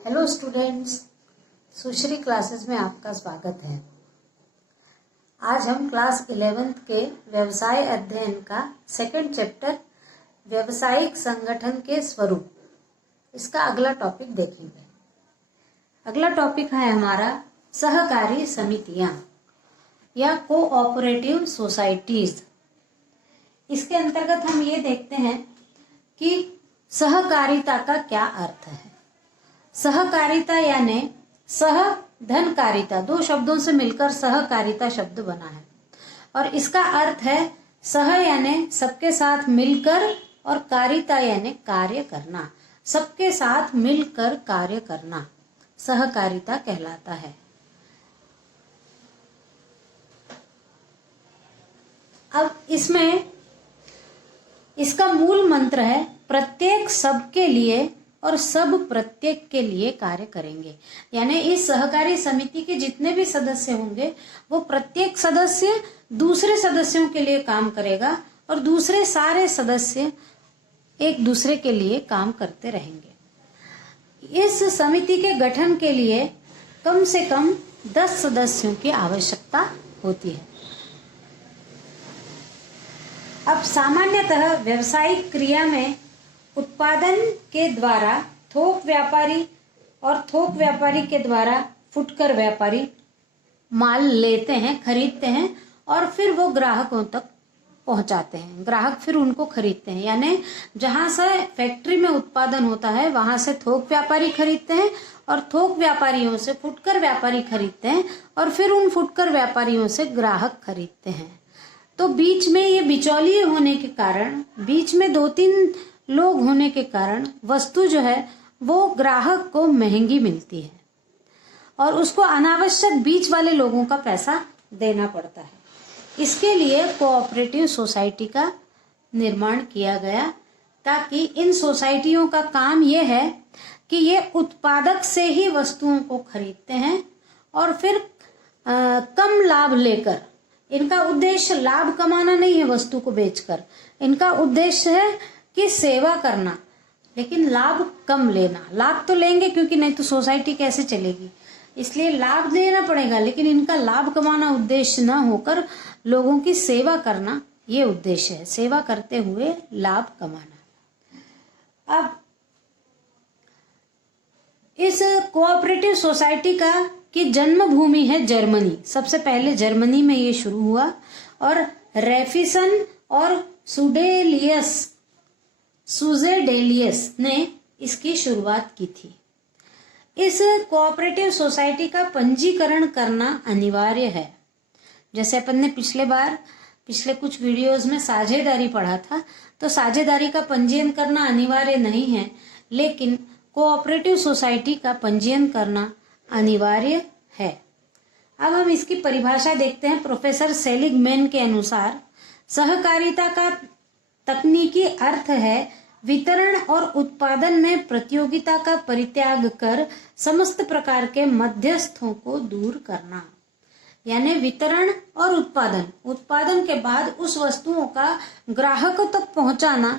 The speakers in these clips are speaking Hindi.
हेलो स्टूडेंट्स, सुश्री क्लासेस में आपका स्वागत है। आज हम क्लास 11th के व्यवसाय अध्ययन का सेकंड चैप्टर व्यवसायिक संगठन के स्वरूप, इसका अगला टॉपिक देखेंगे। अगला टॉपिक है हमारा सहकारी समितियां या कोऑपरेटिव सोसाइटीज। इसके अंतर्गत हम ये देखते हैं कि सहकारिता का क्या अर्थ है। सहकारिता यानी सह धनकारिता, दो शब्दों से मिलकर सहकारिता शब्द बना है और इसका अर्थ है सह यानी सबके साथ मिलकर और कारिता यानी कार्य करना, सबके साथ मिलकर कार्य करना सहकारिता कहलाता है। अब इसमें इसका मूल मंत्र है प्रत्येक सबके लिए और सब प्रत्येक के लिए कार्य करेंगे। यानी इस सहकारी समिति के जितने भी सदस्य होंगे वो प्रत्येक सदस्य दूसरे सदस्यों के लिए काम करेगा और दूसरे सारे सदस्य एक दूसरे के लिए काम करते रहेंगे। इस समिति के गठन के लिए कम से कम 10 सदस्यों की आवश्यकता होती है। अब सामान्यतः व्यावसायिक क्रिया में उत्पादन के द्वारा थोक व्यापारी और थोक व्यापारी के द्वारा फुटकर व्यापारी माल लेते हैं, खरीदते हैं और फिर वो ग्राहकों तक पहुंचाते हैं। ग्राहक फिर उनको खरीदते हैं। यानी जहां से फैक्ट्री में उत्पादन होता है वहां से थोक व्यापारी खरीदते हैं और थोक व्यापारियों से फुटकर व्यापारी खरीदते हैं और फिर उन फुटकर व्यापारियों से ग्राहक खरीदते हैं। तो बीच में ये बिचौलिए होने के कारण, बीच में 2-3 लोग होने के कारण वस्तु जो है वो ग्राहक को महंगी मिलती है और उसको अनावश्यक बीच वाले लोगों का पैसा देना पड़ता है। इसके लिए कोऑपरेटिव सोसाइटी का निर्माण किया गया ताकि इन सोसाइटियों का काम ये है कि ये उत्पादक से ही वस्तुओं को खरीदते हैं और फिर कम लाभ लेकर, इनका उद्देश्य लाभ कमाना नहीं है वस्तु को बेचकर, इनका उद्देश्य है कि सेवा करना, लेकिन लाभ कम लेना। लाभ तो लेंगे क्योंकि नहीं तो सोसाइटी कैसे चलेगी, इसलिए लाभ देना पड़ेगा, लेकिन इनका लाभ कमाना उद्देश्य न होकर लोगों की सेवा करना ये उद्देश्य है, सेवा करते हुए लाभ कमाना। अब इस कोऑपरेटिव सोसाइटी की जन्मभूमि है जर्मनी। सबसे पहले जर्मनी में ये शुरू हुआ और रेफिसन और सुजेडेलियस ने इसकी शुरुआत की थी। इस कोऑपरेटिव सोसाइटी का पंजीकरण करना अनिवार्य है। जैसे अपन ने पिछले कुछ वीडियोस में साझेदारी पढ़ा था, तो साझेदारी का पंजीयन करना अनिवार्य नहीं है, लेकिन कोऑपरेटिव सोसाइटी का पंजीयन करना अनिवार्य है। अब हम इसकी परिभाषा देखते हैं। प्रोफेसर सेलिगमैन के अनुसार सहकारिता का तकनीकी अर्थ है वितरण और उत्पादन में प्रतियोगिता का परित्याग कर समस्त प्रकार के मध्यस्थों को दूर करना। यानी वितरण और उत्पादन के बाद उस वस्तुओं का ग्राहकों तक पहुंचाना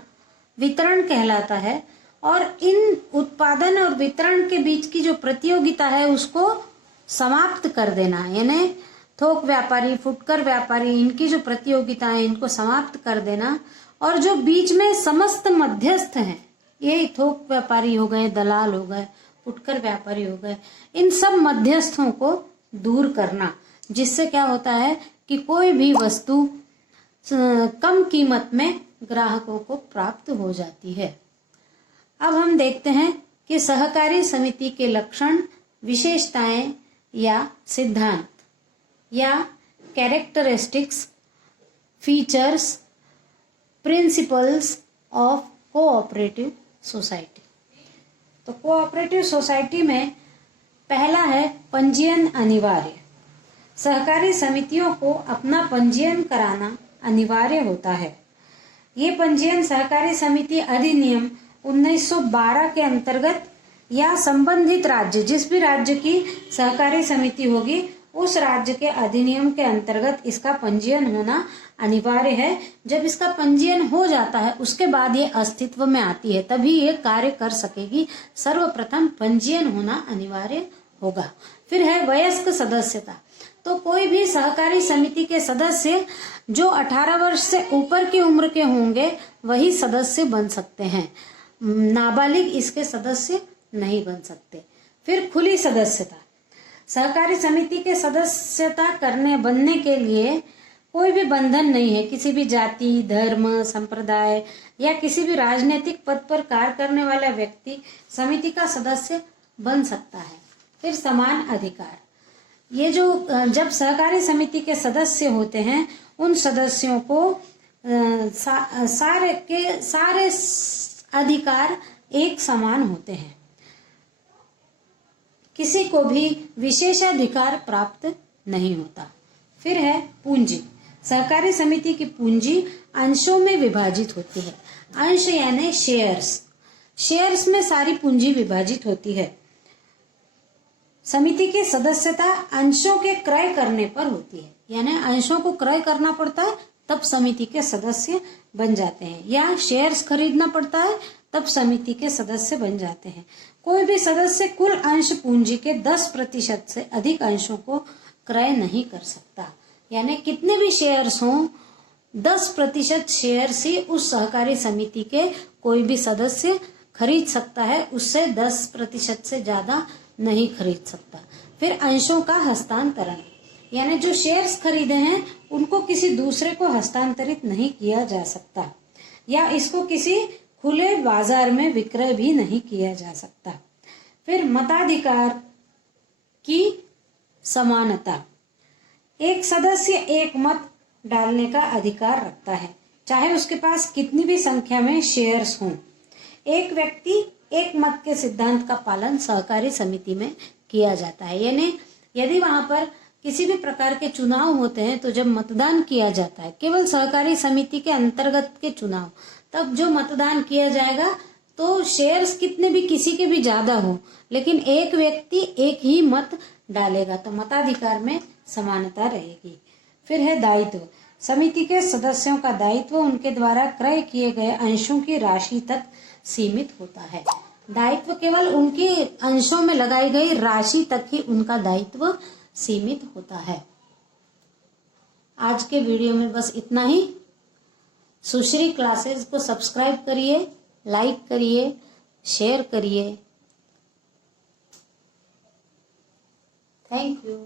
वितरण कहलाता है और इन उत्पादन और वितरण के बीच की जो प्रतियोगिता है उसको समाप्त कर देना। यानी थोक व्यापारी, फुटकर व्यापारी, इनकी जो प्रतियोगिता है इनको समाप्त कर देना और जो बीच में समस्त मध्यस्थ हैं, यही थोक व्यापारी हो गए, दलाल हो गए, फुटकर व्यापारी हो गए, इन सब मध्यस्थों को दूर करना, जिससे क्या होता है कि कोई भी वस्तु कम कीमत में ग्राहकों को प्राप्त हो जाती है। अब हम देखते हैं कि सहकारी समिति के लक्षण, विशेषताएं या सिद्धांत या characteristics, features, principles of cooperative society. तो कोऑपरेटिव सोसाइटी में पहला है पंजीयन अनिवार्य। सहकारी समितियों को अपना पंजीयन कराना अनिवार्य होता है। ये पंजीयन सहकारी समिति अधिनियम 1912 के अंतर्गत या संबंधित राज्य, जिस भी राज्य की सहकारी समिति होगी उस राज्य के अधिनियम के अंतर्गत इसका पंजीयन होना अनिवार्य है। जब इसका पंजीयन हो जाता है उसके बाद ये अस्तित्व में आती है, तभी ये कार्य कर सकेगी। सर्वप्रथम पंजीयन होना अनिवार्य होगा। फिर है वयस्क सदस्यता। तो कोई भी सहकारी समिति के सदस्य जो 18 वर्ष से ऊपर की उम्र के होंगे वही सदस्य बन सकते हैं, नाबालिग इसके सदस्य नहीं बन सकते। फिर खुली सदस्यता। सहकारी समिति के सदस्यता बनने के लिए कोई भी बंधन नहीं है। किसी भी जाति, धर्म, संप्रदाय या किसी भी राजनीतिक पद पर कार्य करने वाला व्यक्ति समिति का सदस्य बन सकता है। फिर समान अधिकार। ये जो जब सहकारी समिति के सदस्य होते हैं उन सदस्यों को सारे अधिकार एक समान होते हैं, किसी को भी विशेषाधिकार प्राप्त नहीं होता। फिर है पूंजी। सहकारी समिति की पूंजी अंशों में विभाजित होती है। अंश यानी शेयर्स में सारी पूंजी विभाजित होती है। समिति की सदस्यता अंशों के क्रय करने पर होती है, यानी अंशों को क्रय करना पड़ता है तब समिति के सदस्य बन जाते हैं, या शेयर्स खरीदना पड़ता है तब समिति के सदस्य बन जाते हैं। कोई भी सदस्य कुल अंश पूंजी के 10% से अधिक अंशों को क्रय नहीं कर सकता, यानी कितने भी शेयर्स हों 10% शेयर्स ही उस सहकारी समिति के कोई भी सदस्य खरीद सकता है, उससे 10% से ज्यादा नहीं खरीद सकता। फिर अंशों का हस्तांतरण, यानी जो शेयर्स खरीदे हैं उनको किसी दूसरे को हस्तांतरित नहीं किया जा सकता, या इसको किसी खुले बाजार में विक्रय भी नहीं किया जा सकता। फिर मताधिकार की समानता। एक सदस्य एक मत डालने का अधिकार रखता है, चाहे उसके पास कितनी भी संख्या में शेयर्स हों। एक व्यक्ति एक मत के सिद्धांत का पालन सहकारी समिति में किया जाता है, यानी यदि वहां पर किसी भी प्रकार के चुनाव होते हैं तो जब मतदान किया जाता है, केवल सहकारी समिति के अंतर्गत के चुनाव, तब जो मतदान किया जाएगा तो शेयर्स कितने भी किसी के भी ज्यादा हो, लेकिन एक व्यक्ति एक ही मत डालेगा, तो मताधिकार में समानता रहेगी। फिर है दायित्व। समिति के सदस्यों का दायित्व उनके द्वारा क्रय किए गए अंशों की राशि तक सीमित होता है। दायित्व केवल उनकी अंशों में लगाई गई राशि तक ही उनका दायित्व सीमित होता है। आज के वीडियो में बस इतना ही। सुश्री क्लासेस को सब्सक्राइब करिए, लाइक करिए, शेयर करिए। Thank you.